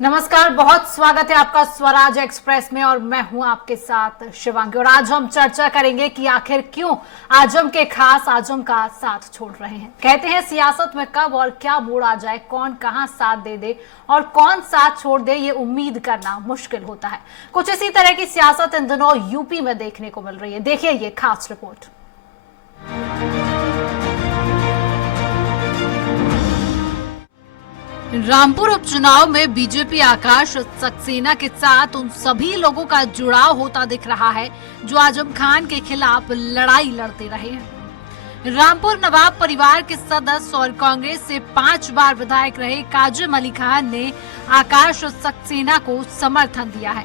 नमस्कार, बहुत स्वागत है आपका स्वराज एक्सप्रेस में और मैं हूं आपके साथ शिवांगी। और आज हम चर्चा करेंगे कि आखिर क्यों आजम के खास आजम का साथ छोड़ रहे हैं। कहते हैं सियासत में कब और क्या मोड़ आ जाए, कौन कहां साथ दे दे और कौन साथ छोड़ दे, ये उम्मीद करना मुश्किल होता है। कुछ इसी तरह की सियासत इन दिनों यूपी में देखने को मिल रही है। देखिए ये खास रिपोर्ट। रामपुर उपचुनाव में बीजेपी आकाश सक्सेना के साथ उन सभी लोगों का जुड़ाव होता दिख रहा है जो आजम खान के खिलाफ लड़ाई लड़ते रहे हैं। रामपुर नवाब परिवार के सदस्य और कांग्रेस से 5 बार विधायक रहे काजिम अली खान ने आकाश सक्सेना को समर्थन दिया है।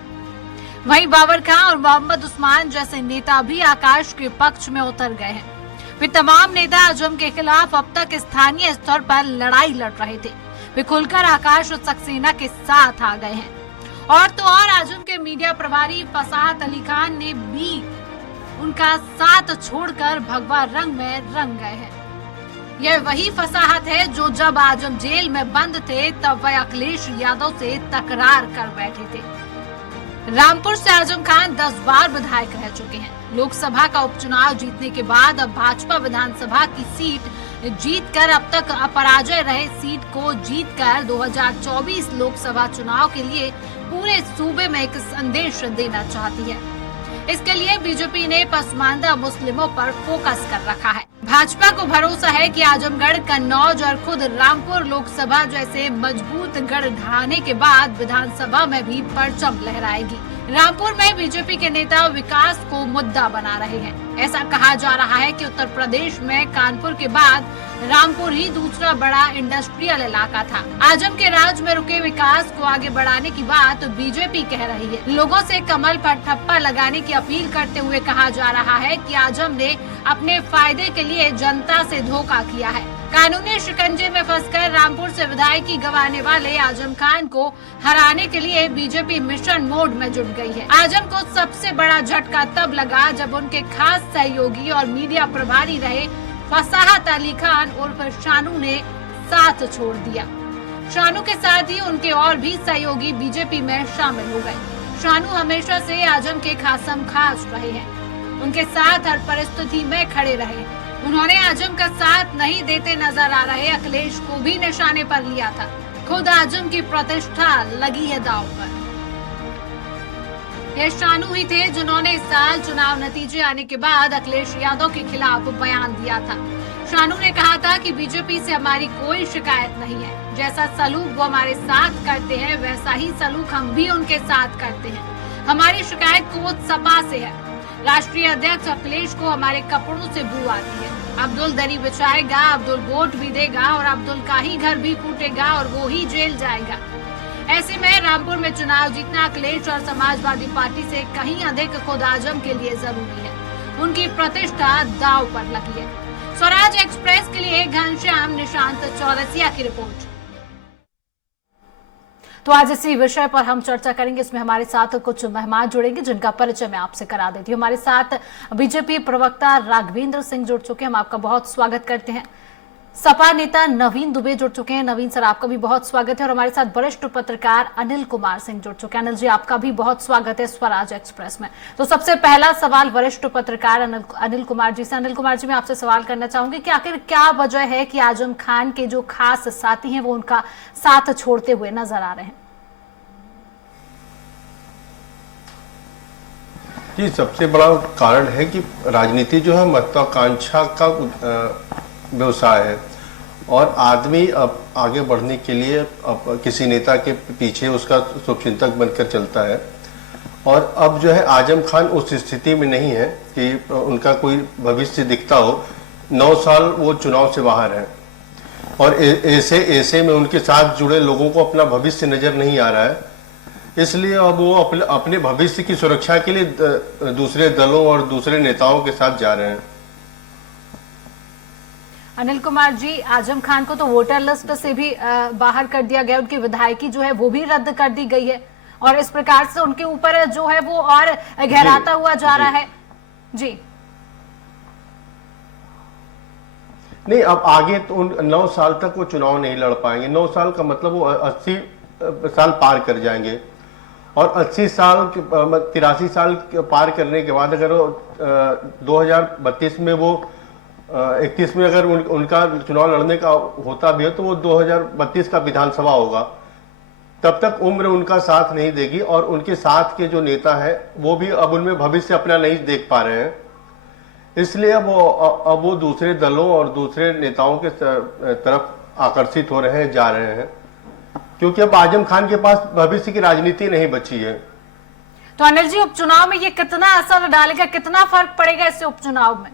वहीं बाबर खान और मोहम्मद उस्मान जैसे नेता भी आकाश के पक्ष में उतर गए हैं। वे तमाम नेता आजम के खिलाफ अब तक स्थानीय स्तर पर लड़ाई लड़ रहे थे। वे खुलकर आकाश सक्सेना के साथ आ गए हैं। और तो और आजम के मीडिया प्रभारी फसाहत अली खान ने भी उनका साथ छोड़कर भगवा रंग में रंग गए हैं। यह वही फसाहत है जो जब आजम जेल में बंद थे तब वह अखिलेश यादव से तकरार कर बैठे थे। रामपुर से आजम खान 10 बार विधायक रह चुके हैं। लोकसभा का उपचुनाव जीतने के बाद अब भाजपा विधानसभा की सीट जीतकर अब तक अपराजय रहे सीट को जीतकर 2024 लोकसभा चुनाव के लिए पूरे सूबे में एक संदेश देना चाहती है। इसके लिए बीजेपी ने पसमानदा मुस्लिमों पर फोकस कर रखा है। भाजपा को भरोसा है कि आजमगढ़, कन्नौज और खुद रामपुर लोकसभा जैसे मजबूत गढ़ ढहाने के बाद विधानसभा में भी परचम लहराएगी। रामपुर में बीजेपी के नेता विकास को मुद्दा बना रहे हैं। ऐसा कहा जा रहा है कि उत्तर प्रदेश में कानपुर के बाद रामपुर ही दूसरा बड़ा इंडस्ट्रियल इलाका था। आजम के राज में रुके विकास को आगे बढ़ाने की बात बीजेपी कह रही है। लोगों से कमल पर ठप्पा लगाने की अपील करते हुए कहा जा रहा है कि आजम ने अपने फायदे के लिए जनता से धोखा किया है। कानूनी शिकंजे में फंसकर रामपुर से विधायकी गंवाने वाले आजम खान को हराने के लिए बीजेपी मिशन मोड में जुट गई है। आजम को सबसे बड़ा झटका तब लगा जब उनके खास सहयोगी और मीडिया प्रभारी रहे फसाहत अली खान उर्फ शानू ने साथ छोड़ दिया। शानू के साथ ही उनके और भी सहयोगी बीजेपी में शामिल हो गए। शानू हमेशा से आजम के खासम खास रहे हैं। उनके साथ हर परिस्थिति में खड़े रहे। उन्होंने आजम का साथ नहीं देते नजर आ रहे अखिलेश को भी निशाने पर लिया था। खुद आजम की प्रतिष्ठा लगी है दांव पर। यह शानू ही थे जिन्होंने इस साल चुनाव नतीजे आने के बाद अखिलेश यादव के खिलाफ बयान दिया था। शानू ने कहा था कि बीजेपी से हमारी कोई शिकायत नहीं है। जैसा सलूक वो हमारे साथ करते हैं वैसा ही सलूक हम भी उनके साथ करते हैं। हमारी शिकायत को सपा से है। राष्ट्रीय अध्यक्ष अखिलेश को हमारे कपड़ों से बू आती है। अब्दुल दरी बिछाएगा, अब्दुल वोट भी देगा और अब्दुल का ही घर भी फूटेगा और वो ही जेल जाएगा। ऐसे में रामपुर में चुनाव जीतना अखिलेश और समाजवादी पार्टी से कहीं अधिक खुद आजम के लिए जरूरी है। उनकी प्रतिष्ठा दांव पर लगी है। स्वराज एक्सप्रेस के लिए घनश्याम निशांत चौरसिया की रिपोर्ट। तो आज इसी विषय पर हम चर्चा करेंगे। इसमें हमारे साथ कुछ मेहमान जुड़ेंगे जिनका परिचय मैं आपसे करा देती हूँ। हमारे साथ बीजेपी प्रवक्ता राघवेंद्र सिंह जुड़ चुके हैं, हम आपका बहुत स्वागत करते हैं। सपा नेता नवीन दुबे जुड़ चुके हैं। नवीन सर, आपका भी बहुत स्वागत है। और हमारे साथ वरिष्ठ पत्रकार अनिल कुमार सिंह जुड़ चुके हैं। अनिल जी, आपका भी बहुत स्वागत है स्वराज एक्सप्रेस में। तो सबसे पहला सवाल वरिष्ठ पत्रकार अनिल कुमार जी से। अनिल कुमार जी, मैं आपसे सवाल करना चाहूंगी कि आखिर क्या वजह है कि आजम खान के जो खास साथी हैं वो उनका साथ छोड़ते हुए नजर आ रहे हैं? जी, सबसे बड़ा कारण है कि राजनीति जो है महत्वाकांक्षा का व्यवसाय है और आदमी अब आगे बढ़ने के लिए अब किसी नेता के पीछे उसका शुभचिंतक बनकर चलता है। और अब जो है आजम खान उस स्थिति में नहीं है कि उनका कोई भविष्य दिखता हो। 9 साल वो चुनाव से बाहर है और ऐसे में उनके साथ जुड़े लोगों को अपना भविष्य नजर नहीं आ रहा है। इसलिए अब वो अपने भविष्य की सुरक्षा के लिए दूसरे दलों और दूसरे नेताओं के साथ जा रहे हैं। अनिल कुमार जी, आजम खान को तो वोटर लिस्ट से भी बाहर कर दिया गया। उनकी विधायकी जो है वो भी रद्द कर दी गई है और इस प्रकार से उनके ऊपर जो है वो और गहराता हुआ जा रहा है। जी नहीं, अब आगे तो 9 साल तक वो चुनाव नहीं लड़ पाएंगे। 9 साल का मतलब वो साल पार कर जाएंगे। और 80 साल 83 साल पार करने के बाद अगर 2032 में वो 31 में अगर उनका चुनाव लड़ने का होता भी है तो वो 2032 का विधानसभा होगा। तब तक उम्र उनका साथ नहीं देगी और उनके साथ के जो नेता है वो भी अब उनमें भविष्य अपना नहीं देख पा रहे हैं। इसलिए अब वो दूसरे दलों और दूसरे नेताओं के तरफ आकर्षित हो रहे हैं, जा रहे हैं, क्योंकि अब आजम खान के पास भविष्य की राजनीति नहीं बची है। तो अनिल जी, उपचुनाव में ये कितना असर डालेगा, कितना फर्क पड़ेगा इससे उपचुनाव में?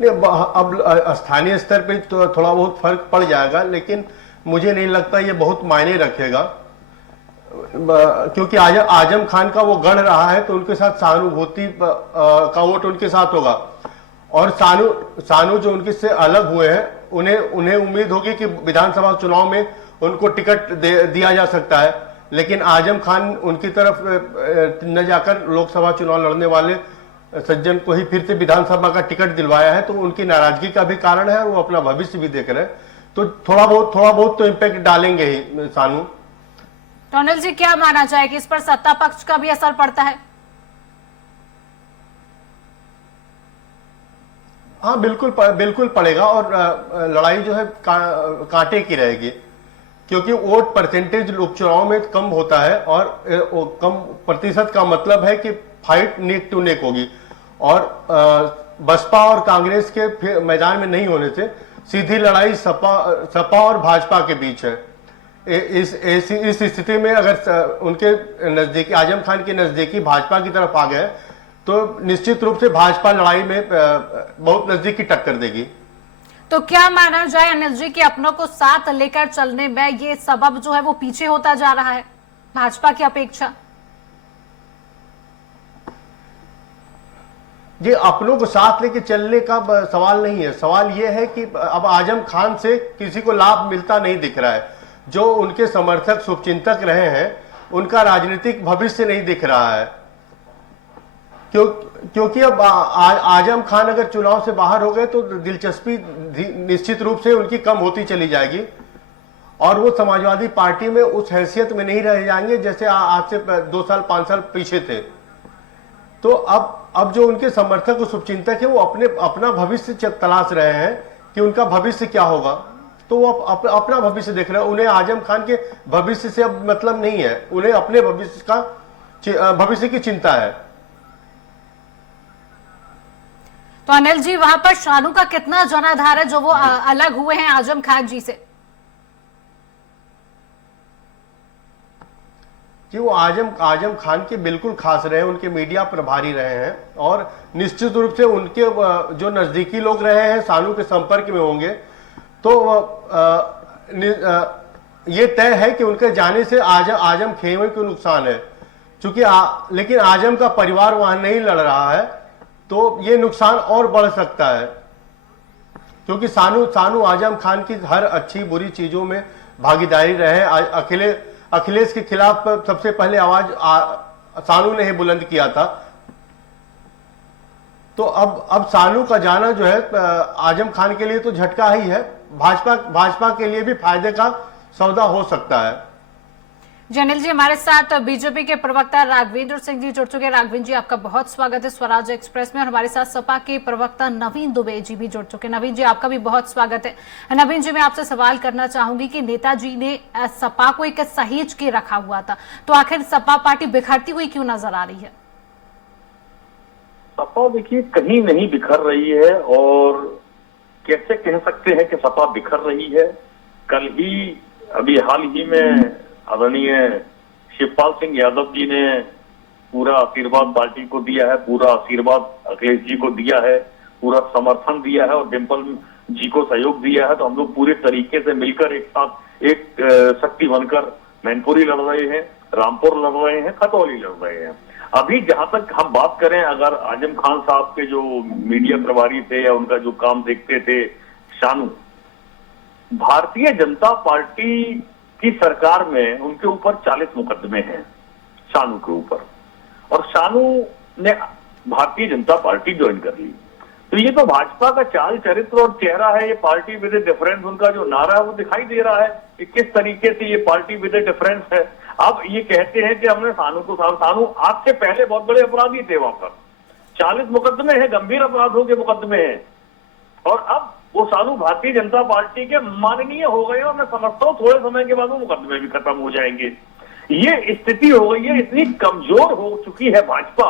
नहीं, अब स्थानीय स्तर पे तो थोड़ा बहुत फर्क पड़ जाएगा, लेकिन मुझे नहीं लगता ये बहुत मायने रखेगा, क्योंकि आजम खान का वो गढ़ रहा है तो उनके साथ सहानुभूति का वोट उनके साथ होगा। और सानू जो उनके से अलग हुए हैं उन्हें उम्मीद होगी कि विधानसभा चुनाव में उनको टिकट दिया जा सकता है, लेकिन आजम खान उनकी तरफ न जाकर लोकसभा चुनाव लड़ने वाले सज्जन को ही फिर से विधानसभा का टिकट दिलवाया है, तो उनकी नाराजगी का भी कारण है और वो अपना भविष्य भी देख रहे हैं। तो थोड़ा बहुत तो इम्पैक्ट डालेंगे ही सानू। तो अनिल जी, क्या माना जाए कि इस पर सत्ता पक्ष का भी असर पड़ता है? हाँ, बिल्कुल पड़ेगा और लड़ाई जो है कांटे की रहेगी, क्योंकि वोट परसेंटेज उपचुनाव में कम होता है और कम प्रतिशत का मतलब है कि फाइट नेक टू नेक होगी। और बसपा और कांग्रेस के मैदान में नहीं होने से सीधी लड़ाई सपा और भाजपा के बीच है। इस स्थिति में अगर उनके नजदीकी आजम खान के नजदीकी भाजपा की तरफ आ गए तो निश्चित रूप से भाजपा लड़ाई में बहुत नजदीकी टक्कर देगी। तो क्या माना जाए अनिल जी कि अपनों को साथ लेकर चलने में ये सबब जो है वो पीछे होता जा रहा है भाजपा की अपेक्षा? ये अपनों को साथ लेके चलने का सवाल नहीं है। सवाल ये है कि अब आजम खान से किसी को लाभ मिलता नहीं दिख रहा है। जो उनके समर्थक शुभचिंतक रहे हैं उनका राजनीतिक भविष्य नहीं दिख रहा है, क्योंकि अब आजम खान अगर चुनाव से बाहर हो गए तो दिलचस्पी निश्चित रूप से उनकी कम होती चली जाएगी और वो समाजवादी पार्टी में उस हैसियत में नहीं रह जाएंगे जैसे आज से 2 साल 5 साल पीछे थे। तो अब जो उनके समर्थक और शुभचिंतक है वो अपना भविष्य तलाश रहे हैं कि उनका भविष्य क्या होगा, तो वो अपना भविष्य देख रहे हैं। उन्हें आजम खान के भविष्य से अब मतलब नहीं है, उन्हें अपने भविष्य की चिंता है। तो अनिल जी, वहां पर शानू का कितना जनाधार है जो वो अलग हुए हैं आजम खान जी से? कि वो आजम खान के बिल्कुल खास रहे हैं, उनके मीडिया प्रभारी रहे हैं और निश्चित रूप से उनके जो नजदीकी लोग रहे हैं सानू के संपर्क में होंगे, तो ये तय है कि उनके जाने से आजम खेमे को नुकसान है। चूंकि लेकिन आजम का परिवार वहां नहीं लड़ रहा है तो ये नुकसान और बढ़ सकता है, क्योंकि सानू आजम खान की हर अच्छी बुरी चीजों में भागीदारी रहे। अखिलेश के खिलाफ सबसे पहले आवाज सानू ने ही बुलंद किया था। तो अब सानू का जाना जो है आजम खान के लिए तो झटका ही है, भाजपा के लिए भी फायदे का सौदा हो सकता है। अनिल जी, हमारे साथ बीजेपी के प्रवक्ता राघवेंद्र सिंह जी जुड़ चुके हैं। राघवेंद्र जी, आपका बहुत स्वागत है स्वराज एक्सप्रेस में। और हमारे साथ सपा के प्रवक्ता नवीन दुबे जी भी जुड़ चुके हैं। नवीन जी, आपका भी बहुत स्वागत है। नवीन जी, मैं आपसे सवाल करना चाहूंगी कि नेताजी ने सपा को एक सहेज के रखा हुआ था, तो आखिर सपा पार्टी बिखरती हुई क्यों नजर आ रही है? सपा देखिए कहीं नहीं बिखर रही है, और कैसे कह सकते हैं कि सपा बिखर रही है? कल ही अभी हाल ही में आदरणीय शिवपाल सिंह यादव जी ने पूरा आशीर्वाद पार्टी को दिया है, पूरा आशीर्वाद अखिलेश जी को दिया है, पूरा समर्थन दिया है और डिम्पल जी को सहयोग दिया है। तो हम लोग पूरे तरीके से मिलकर एक साथ एक शक्ति बनकर मैनपुरी लड़ रहे हैं, रामपुर लड़ रहे हैं, खतौली लड़ रहे हैं। अभी जहां तक हम बात करें, अगर आजम खान साहब के जो मीडिया प्रभारी थे या उनका जो काम देखते थे शानू, भारतीय जनता पार्टी की सरकार में उनके ऊपर 40 मुकदमे हैं शानू के ऊपर, और शानू ने भारतीय जनता पार्टी ज्वाइन कर ली। तो ये तो भाजपा का चाल चरित्र और चेहरा है। ये पार्टी विद ए डिफरेंस, उनका जो नारा है वो दिखाई दे रहा है कि किस तरीके से ये पार्टी विद ए डिफरेंस है। अब ये कहते हैं कि हमने सानू को, सानू आज से पहले बहुत बड़े अपराधी थे, वहां पर 40 मुकदमे हैं, गंभीर अपराधों के मुकदमे हैं, और अब वो सानू भारतीय जनता पार्टी के माननीय हो गए और मैं समझता हूं थोड़े समय के बाद वो मुकदमे भी खत्म हो जाएंगे। ये स्थिति हो गई है, इतनी कमजोर हो चुकी है भाजपा,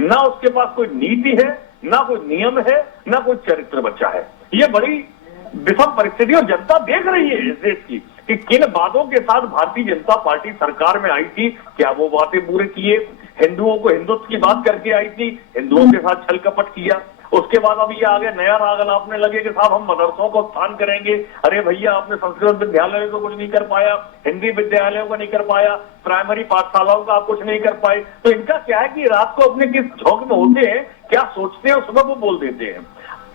ना उसके पास कोई नीति है, ना कोई नियम है, ना कोई चरित्र बचा है। ये बड़ी विषम परिस्थिति और जनता देख रही है इस देश की कि किन बातों के साथ भारतीय जनता पार्टी सरकार में आई थी। क्या वो बातें पूरे किए? हिंदुओं को हिंदुत्व की बात करके आई थी, हिंदुओं के साथ छल कपट किया। उसके बाद अब ये आगे नया राग अलापने लगे कि साहब हम मदरसों को उत्थान करेंगे। अरे भैया, आपने संस्कृत विद्यालयों को कुछ नहीं कर पाया, हिंदी विद्यालयों को नहीं कर पाया, प्राइमरी पाठशालाओं का आप कुछ नहीं कर पाए। तो इनका क्या है कि रात को अपने किस झोंक में होते हैं, क्या सोचते हैं, सुबह वो बोल देते हैं।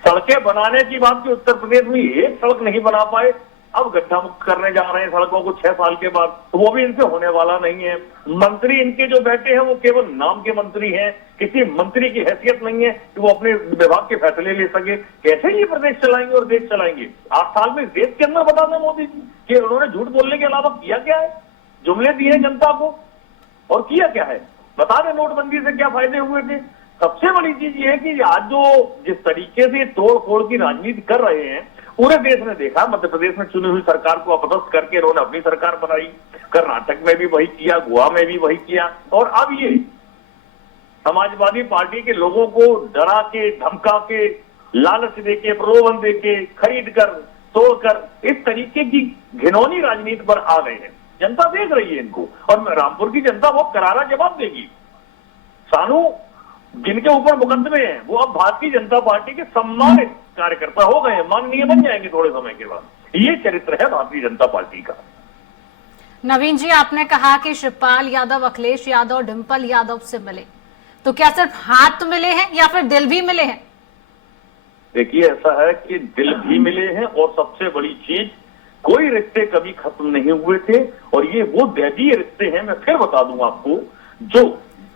सड़कें बनाने की बात की उत्तर प्रदेश में एक सड़क नहीं बना पाए, अब गड्ढा मुक्त करने जा रहे हैं सड़कों को 6 साल के बाद, तो वो भी इनसे होने वाला नहीं है। मंत्री इनके जो बैठे हैं वो केवल नाम के मंत्री हैं, किसी मंत्री की हैसियत नहीं है कि वो अपने विभाग के फैसले ले सके। कैसे ये प्रदेश चलाएंगे और देश चलाएंगे? 8 साल में देश के अंदर बता दें मोदी जी कि उन्होंने झूठ बोलने के अलावा किया क्या है? जुमले दिए जनता को और किया क्या है? बता दें नोटबंदी से क्या फायदे हुए थे। सबसे बड़ी चीज ये है कि आज जो जिस तरीके से तोड़ फोड़ की राजनीति कर रहे हैं, पूरे देश ने देखा। मध्य प्रदेश में चुनी हुई सरकार को अपदस्थ करके इन्होंने अपनी सरकार बनाई, कर्नाटक में भी वही किया, गोवा में भी वही किया, और अब ये समाजवादी पार्टी के लोगों को डरा के, धमका के, लालच देके, प्रलोभन देके, खरीद कर, तोड़कर इस तरीके की घिनौनी राजनीति पर आ गए हैं। जनता देख रही है इनको, और रामपुर की जनता बहुत करारा जवाब देगी। सानू जिनके ऊपर मुकदमे हैं वो अब भारतीय जनता पार्टी के सम्मानित कार्यकर्ता हो गए हैं, माननीय बन जाएंगे थोड़े समय के बाद। ये चरित्र है भारतीय जनता पार्टी का। नवीन जी, आपने कहा कि शिवपाल यादव, अखिलेश यादव, डिंपल यादव से मिले, तो क्या सिर्फ हाथ मिले हैं या फिर दिल भी मिले हैं? देखिए, ऐसा है कि दिल भी मिले हैं, और सबसे बड़ी चीज, कोई रिश्ते कभी खत्म नहीं हुए थे, और ये वो दैवीय रिश्ते हैं, मैं फिर बता दूं आपको, जो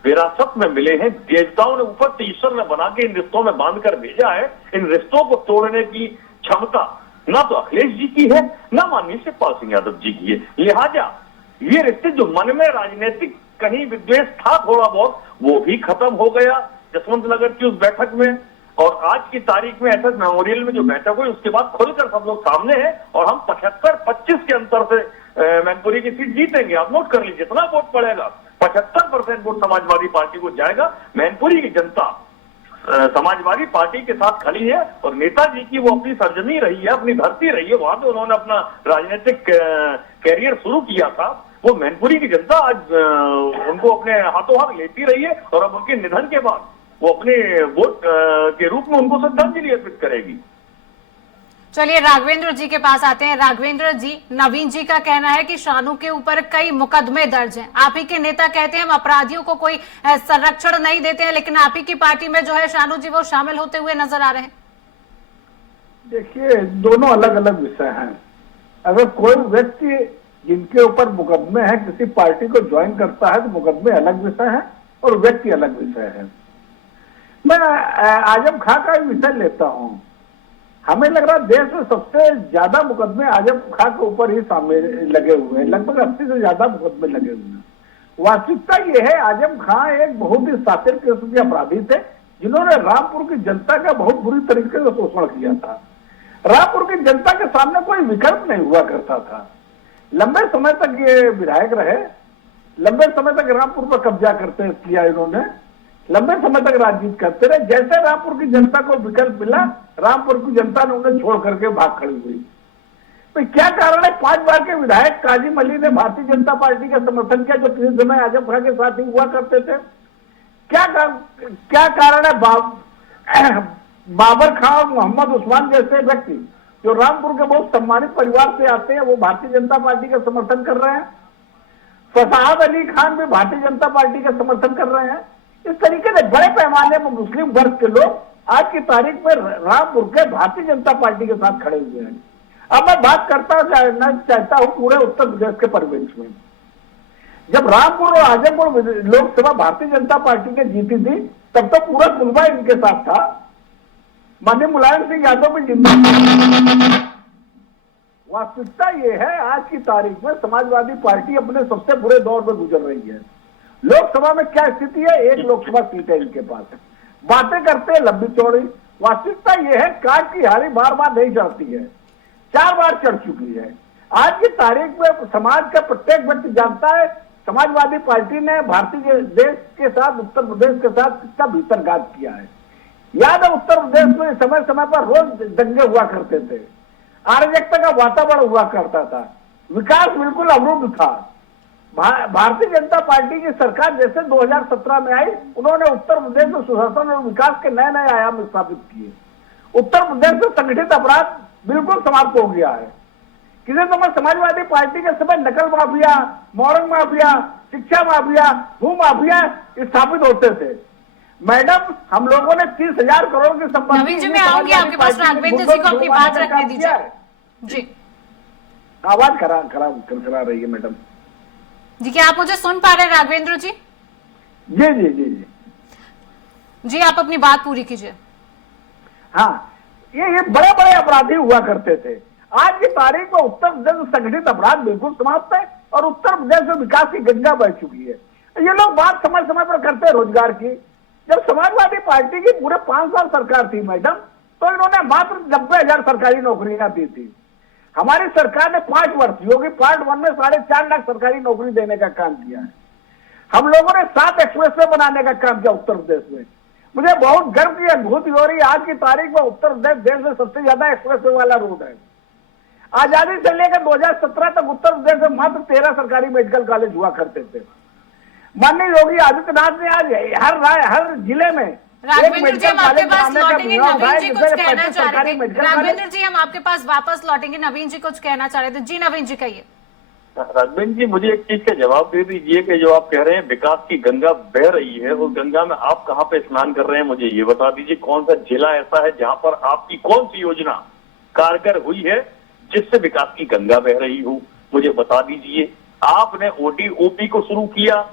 विरासत में मिले हैं। देवताओं ने ऊपर से ईश्वर ने बना के इन रिश्तों में बांध कर भेजा है। इन रिश्तों को तोड़ने की क्षमता ना तो अखिलेश जी की है, ना माननीय शिवपाल सिंह यादव जी की है। लिहाजा ये रिश्ते जो मन में राजनीतिक कहीं विद्वेष था थोड़ा बहुत, वो भी खत्म हो गया जसवंत नगर की उस बैठक में। और आज की तारीख में एसएस मेमोरियल में जो बैठक हुई, उसके बाद खुलकर सब लोग सामने हैं, और हम 75-25 के अंतर से मैनपुरी की सीट जीतेंगे। आप नोट कर लीजिए, जितना वोट पड़ेगा 75% वोट समाजवादी पार्टी को जाएगा। मैनपुरी की जनता समाजवादी पार्टी के साथ खड़ी है, और नेताजी की वो अपनी सरजमी रही है, अपनी धरती रही है, वहां पे उन्होंने अपना राजनीतिक कैरियर शुरू किया था। वो मैनपुरी की जनता आज उनको अपने हाथों हाथ लेती रही है, और अब उनके निधन के बाद वो अपने वोट के रूप में उनको श्रद्धांजलि अर्पित करेगी। चलिए राघवेंद्र जी के पास आते हैं। राघवेंद्र जी, नवीन जी का कहना है कि शानू के ऊपर कई मुकदमे दर्ज हैं। आप ही के नेता कहते हैं हम अपराधियों को कोई संरक्षण नहीं देते हैं, लेकिन आप ही की पार्टी में जो है शानू जी वो शामिल होते हुए नजर आ रहे हैं। देखिए, दोनों अलग अलग विषय हैं। अगर कोई व्यक्ति जिनके ऊपर मुकदमे हैं किसी पार्टी को ज्वाइन करता है तो मुकदमे अलग विषय है और व्यक्ति अलग विषय है। मैं आजम खां का विषय लेता हूं। हमें लग रहा देश में सबसे ज्यादा मुकदमे आजम खां के ऊपर ही सामने लगे हुए हैं, लगभग 80 से ज्यादा मुकदमे लगे हुए हैं। वास्तविकता यह है, आजम खां एक बहुत ही शातिर किस्म के अपराधी थे, जिन्होंने रामपुर की जनता का बहुत बुरी तरीके से शोषण किया था। रामपुर की जनता के सामने कोई विकल्प नहीं हुआ करता था। लंबे समय तक ये विधायक रहे, लंबे समय तक रामपुर पर कब्जा करते किया इन्होंने, लंबे समय तक राजनीति करते रहे। जैसे रामपुर की जनता को विकल्प मिला, रामपुर की जनता ने उन्हें छोड़ करके भाग खड़ी हुई। तो क्या कारण है? 5 बार के विधायक काजिम अली ने भारतीय जनता पार्टी का समर्थन किया, जो किसी समय आजम खां के साथ ही हुआ करते थे। क्या कारण है? बाबर खां और मोहम्मद उस्मान जैसे व्यक्ति जो रामपुर के बहुत सम्मानित परिवार से आते हैं, वो भारतीय जनता पार्टी का समर्थन कर रहे हैं। फसाद अली खान भी भारतीय जनता पार्टी का समर्थन कर रहे हैं। इस तरीके से बड़े पैमाने पर मुस्लिम वर्ग के लोग आज की तारीख में रामपुर के भारतीय जनता पार्टी के साथ खड़े हुए हैं। अब मैं बात करना चाहता हूं पूरे उत्तर प्रदेश के परिवेश में। जब रामपुर और आजमपुर लोकसभा भारतीय जनता पार्टी ने जीती थी, तब तो पूरा कुनबा इनके साथ था। माननीय मुलायम सिंह यादव की जिम्मेदारी। वास्तविकता ये है, आज की तारीख में समाजवादी पार्टी अपने सबसे बुरे दौर में गुजर रही है। लोकसभा में क्या स्थिति है, एक लोकसभा सीट है इनके पास, बातें करते हैं लंबी चौड़ी। वास्तविकता ये है, काट की हारी बार बार नहीं चढ़ती है, 4 बार चढ़ चुकी है। आज की तारीख में समाज का प्रत्येक व्यक्ति जानता है समाजवादी पार्टी ने भारतीय देश के साथ, उत्तर प्रदेश के साथ कितना भीतरघात किया है। याद है, उत्तर प्रदेश में समय समय पर रोज दंगे हुआ करते थे, अराजकता का वातावरण हुआ करता था, विकास बिल्कुल अवरुद्ध था। भारतीय जनता पार्टी की सरकार जैसे 2017 में आई, उन्होंने उत्तर प्रदेश में सुशासन और विकास के नए नए आयाम स्थापित किए। उत्तर प्रदेश में संगठित अपराध बिल्कुल समाप्त हो गया है। किसी समय समाजवादी पार्टी के समय नकल माफिया, मोरंग माफिया, शिक्षा माफिया, भू माफिया स्थापित होते थे। मैडम, हम लोगों ने 30,000 करोड़ की संपत्ति, नवीन जी मैं आऊंगी आपके पास, राघवेंद्र जी को अपनी बात रखने दीजिए जी। आवाज खराब रही है मैडम जी। क्या आप मुझे सुन पा रहे हैं राघवेंद्र जी? जी जी जी जी जी, आप अपनी बात पूरी कीजिए। हाँ, ये बड़े बड़े अपराधी हुआ करते थे। आज की तारीख में उत्तर प्रदेश में संगठित अपराध बिल्कुल समाप्त है और उत्तर प्रदेश में विकास की गंगा बह चुकी है। ये लोग बात समय समय पर करते हैं रोजगार की। जब समाजवादी पार्टी की पूरे 5 साल सरकार थी मैडम, तो इन्होंने मात्र 90,000 सरकारी नौकरियां दी थी। हमारी सरकार ने 5 वर्ष, योगी पार्ट 1 में 4.5 लाख सरकारी नौकरी देने का काम किया है। हम लोगों ने 7 एक्सप्रेसवे बनाने का काम किया उत्तर प्रदेश में। मुझे बहुत गर्व की अनुभूति हो रही है, आज की तारीख में उत्तर प्रदेश देश में सबसे ज्यादा एक्सप्रेसवे वाला रोड है। आजादी से लेकर 2017 तक उत्तर प्रदेश में मात्र 13 सरकारी मेडिकल कॉलेज हुआ करते थे। माननीय योगी आदित्यनाथ ने आज हर जिले में राघवेंद्र जी हम आपके पास लौटेंगे, नवीन जी कुछ कहना चाह रहे थे। राघवेंद्र जी हम आपके पास वापस लौटेंगे, नवीन जी कुछ कहना चाह रहे थे। जी नवीन जी कहिए। राघवेंद्र जी, मुझे एक चीज का जवाब दे दीजिए कि जो आप कह रहे हैं विकास की गंगा बह रही है, उस गंगा में आप कहाँ पे स्नान कर रहे हैं, मुझे ये बता दीजिए। कौन सा जिला ऐसा है जहाँ पर आपकी कौन सी योजना कारगर हुई है जिससे विकास की गंगा बह रही हो, मुझे बता दीजिए। आपने ओडीओपी को शुरू किया,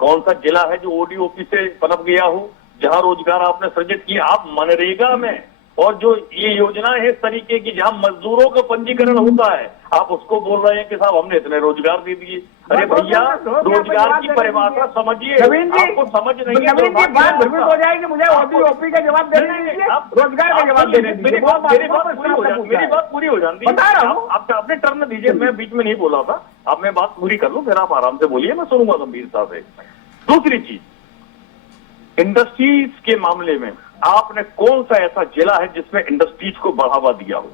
कौन सा जिला है जो ओडीओपी से पनप गया हो, जहां रोजगार आपने सृजित किया? आप मनरेगा में और जो ये योजना है इस तरीके की जहां मजदूरों का पंजीकरण होता है, आप उसको बोल रहे हैं कि साहब हमने इतने रोजगार दे दिए। अरे भैया, रोजगार की परिभाषा समझिए, आपको समझ नहीं है। नवीन जी बात भ्रमित हो जाएगी, मुझे ओडीओपी का जवाब देने दीजिए, रोजगार का जवाब देने दीजिए। मेरी बात पूरी हो जाती है, बता रहा हूँ। आप अपने टर्न दीजिए, मैं बीच में नहीं बोला था। अब मैं बात पूरी कर लूं, फिर आप आराम से बोलिए, मैं सुनूंगा गंभीरता से। दूसरी चीज, इंडस्ट्रीज के मामले में आपने कौन सा ऐसा जिला है जिसमें इंडस्ट्रीज को बढ़ावा दिया हो?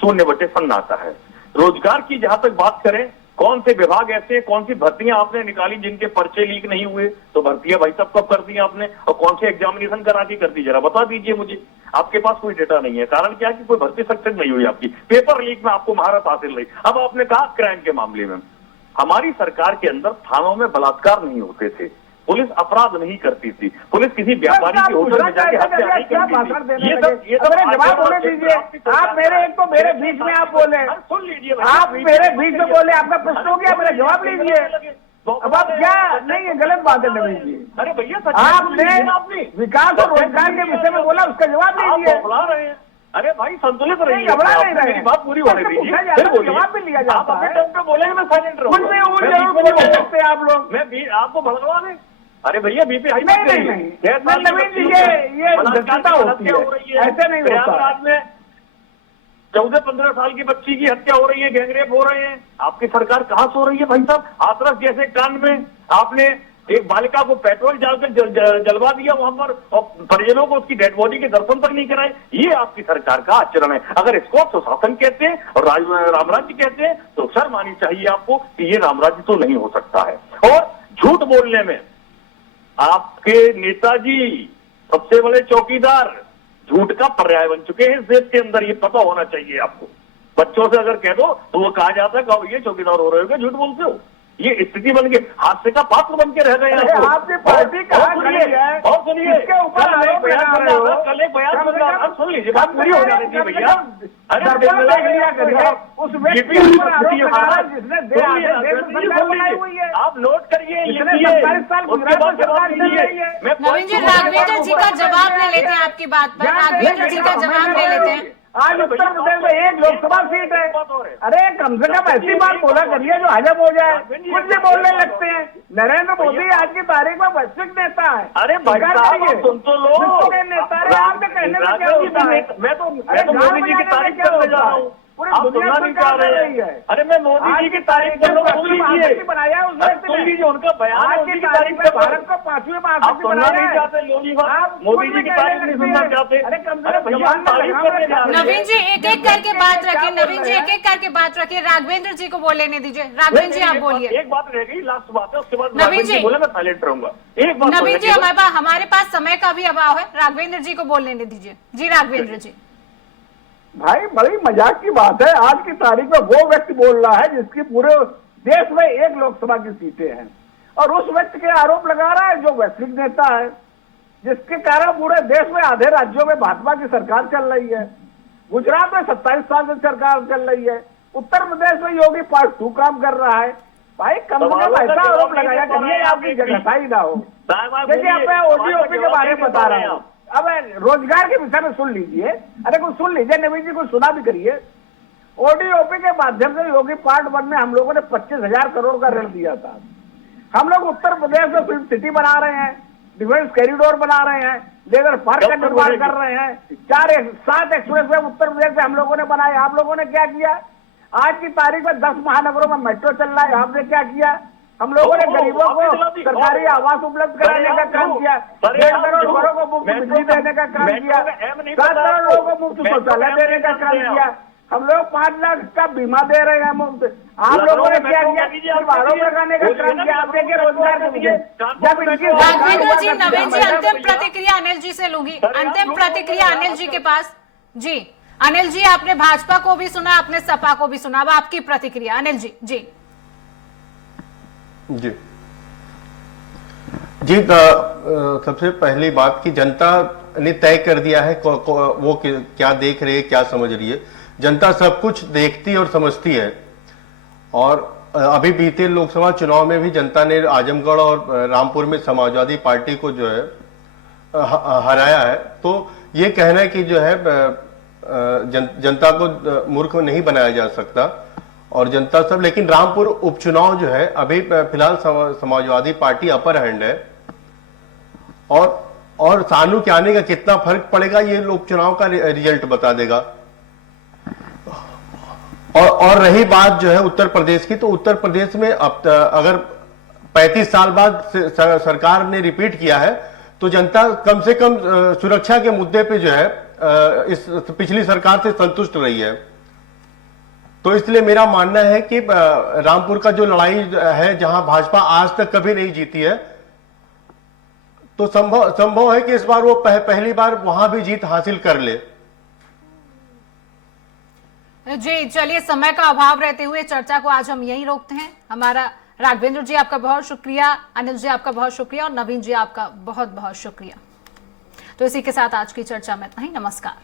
0 सन्नाटा है। रोजगार की जहां तक बात करें, कौन से विभाग ऐसे, कौन सी भर्तियां आपने निकाली जिनके पर्चे लीक नहीं हुए? तो भर्तियां भाई साहब कब कर दी आपने, और कौन से एग्जामिनेशन करा के कर दी, जरा बता दीजिए मुझे। आपके पास कोई डेटा नहीं है, कारण क्या है कि कोई भर्ती सक्सेस नहीं हुई आपकी, पेपर लीक में आपको महारत हासिल रही। अब आपने कहा क्राइम के मामले में, हमारी सरकार के अंदर थानों में बलात्कार नहीं होते थे, पुलिस अपराध नहीं करती थी, पुलिस किसी व्यापारी की होटल में जाके हत्या नहीं करती थी। ये सब जवाब बोले दीजिए। आप मेरे बीच में आप बोले, सुन लीजिए, आप मेरे बीच में बोले, आपका प्रश्न हो गया, मेरा जवाब लीजिए। अब आप क्या नहीं, ये गलत बात है नवीन जी। अरे भैया, आपने विकास और रोजगार के विषय में बोला, उसका जवाब लीजिए। रहे हैं, अरे भाई संतुलित रहिए, घबरा नहीं रहे, बात पूरी होने दीजिए, फिर बोलिए। जवाब भी लिया जाता है। आप बोलेंगे मैं साइलेंट रहूंगा, कुछ नहीं बोल सकते आप लोग, मैं आपको भड़कवा दें? अरे भैया बीपी हाई नहीं नवीन जी, ये दक्षता होती है, ऐसे नहीं होता। प्रयागराज में 14-15 साल की बच्ची की हत्या हो रही है, गैंगरेप हो रहे हैं, आपकी सरकार कहाँ सो रही है भाई साहब? हाथरस जैसे कांड में आपने एक बालिका को पेट्रोल डालकर जलवा दिया वहां पर, और परिजनों को उसकी डेड बॉडी के दर्शन तक नहीं कराए। ये आपकी सरकार का आचरण है। अगर इसको आप सुशासन कहते हैं और रामराज्य कहते हैं, तो शर्म आनी चाहिए आपको कि ये रामराज्य तो नहीं हो सकता है। और झूठ बोलने में आपके नेताजी सबसे बड़े चौकीदार झूठ का पर्याय बन चुके हैं इस देश के अंदर, ये पता होना चाहिए आपको। बच्चों से अगर कह दो तो वो कहा जाता है, कहो ये चौकीदार हो रहे हो, झूठ बोलते हो। ये स्थिति बन गई, हादसे का पात्र बन के रह गए हैं। आपकी पार्टी कहाँ खड़ी है? और सुनिए, इसके ऊपर आरोप लगा रहे हो। कल एक बयान बन रहा था, सुन लीजिए, बात पूरी हो जानी चाहिए भैया। अरे उस व्यक्ति पर आरोप लगा रहा है जिसने सरकार बनाई हुई है। आप नोट करिए, इसने 27 साल गुजरात में सरकार चल रही है। नवीन जी, राघवेंद्र जी का जवाब ले लेते हैं आपकी बात पर, राघवेंद्र जी का जवाब ले लेते हैं। आज उत्तर प्रदेश में एक लोकसभा सीट है। अरे कम से कम ऐसी बात बोला करिए जो हजम हो जाए। कुछ भी बोलने लगते हैं। नरेंद्र मोदी आज की तारीख में वैश्विक नेता है। अरे भाई साहब, सुन तो लो, नेता है, आपके कहने में क्या होता है? मैं तो मोदी जी की तारीफ करने जा रहा हूँ, पूरी आप दुनिया सुनना नहीं चाह रहे हैं। अरे मैं मोदी जी की तारीफ कर रहा हूँ, सुन लीजिए, बनाया उस व्यक्ति सुन ने। लीजिए उनका बयान, आज मोदी की की तारीख तारीफ में कर रहा भारत हूँ। को 5वीं आप महाशक्ति सुनना बनाया नहीं है। चाहते लोली बात, आप मोदी कुछ जी भी की तारीफ कहने नहीं सुनना लगते चाहते। हैं। अरे कम से अरे कम भैया, जवान में तारीफ लगाम करने जा रहे हैं। नवीन जी एक एक करके बात रखिए, नवीन जी एक एक करके बात रखिए, राघवेंद्र जी को बोल लेने दीजिए। राघवेंद्र जी आप बोलिए। एक बात रह गई, लास्ट बात है, उसके बाद नवीन जी बोले मैं साइलेंट रहूंगा। एक बात नवीन जी, हमारे पास समय का भी अभाव है, राघवेंद्र जी को बोल लेने दीजिए। जी राघवेंद्र जी। भाई बड़ी मजाक की बात है। आज की तारीख में वो व्यक्ति बोल रहा है जिसकी पूरे देश में एक लोकसभा की सीटें हैं, और उस व्यक्ति के आरोप लगा रहा है जो वैश्विक नेता है, जिसके कारण पूरे देश में आधे राज्यों में भाजपा की सरकार चल रही है। गुजरात में 27 साल से सरकार चल रही है। उत्तर प्रदेश में योगी पार्ट 2 काम कर रहा है। भाई कम से कम ऐसा आरोप लगाया करिए आपकी जगह ही ना हो। देखिए अब मैं ओडीओपी के बारे में बता रहा हूँ। अब रोजगार के विषय में सुन लीजिए। अरे कुछ सुन लीजिए, नवीन जी को सुना भी करिए। ओडीओपी के माध्यम से योगी पार्ट 1 में हम लोगों ने 25,000 करोड़ का ऋण दिया था। हम लोग उत्तर प्रदेश में फिल्म सिटी बना रहे हैं, डिफेंस कॉरिडोर बना रहे हैं, लेबर पार्क का निर्माण कर रहे हैं, 7 एक्सप्रेस वे उत्तर प्रदेश में हम लोगों ने बनाए। आप लोगों ने क्या किया? आज की तारीख में 10 महानगरों में मेट्रो चल रहा है। आपने क्या किया? हम लोगों ने गरीबों को सरकारी आवास उपलब्ध कराने का काम किया, 1.5 करोड़ घरों को मुफ्त बिजली देने का काम किया, 7 करोड़ लोगों को मुफ्त शौचालय देने का काम किया। हम लोग 5 लाख का बीमा दे रहे हैं मुफ्त। आप लोगों ने क्या किया? सिर्फ आरोप लगाने का काम किया। आप देखिए रोजगार के विषय जब इनकी राघवेंद्र जी, नवीन जी, अंतिम प्रतिक्रिया अनिल जी से लूंगी। अंतिम प्रतिक्रिया अनिल जी के पास। जी अनिल जी, आपने भाजपा को भी सुना, आपने सपा को भी सुना, अब आपकी प्रतिक्रिया अनिल जी। जी जी जी सबसे पहली बात कि जनता ने तय कर दिया है वो क्या देख रही है, क्या समझ रही है। जनता सब कुछ देखती और समझती है। और अभी बीते लोकसभा चुनाव में भी जनता ने आजमगढ़ और रामपुर में समाजवादी पार्टी को जो है हराया है। तो ये कहना है कि जो है जनता को मूर्ख नहीं बनाया जा सकता, और जनता सब। लेकिन रामपुर उपचुनाव जो है अभी फिलहाल समाजवादी पार्टी अपर हैंड है, और सानू के आने का कितना फर्क पड़ेगा ये उपचुनाव का रिजल्ट बता देगा। और रही बात जो है उत्तर प्रदेश की, तो उत्तर प्रदेश में अब अगर 35 साल बाद सरकार ने रिपीट किया है, तो जनता कम से कम सुरक्षा के मुद्दे पे जो है इस पिछली सरकार से संतुष्ट रही है। तो इसलिए मेरा मानना है कि रामपुर का जो लड़ाई है, जहां भाजपा आज तक कभी नहीं जीती है, तो संभव है कि इस बार वो पहली बार वहां भी जीत हासिल कर ले। जी चलिए, समय का अभाव रहते हुए चर्चा को आज हम यहीं रोकते हैं। हमारा राघवेंद्र जी आपका बहुत शुक्रिया, अनिल जी आपका बहुत शुक्रिया, और नवीन जी आपका बहुत बहुत शुक्रिया। तो इसी के साथ आज की चर्चा में इतना ही। नमस्कार।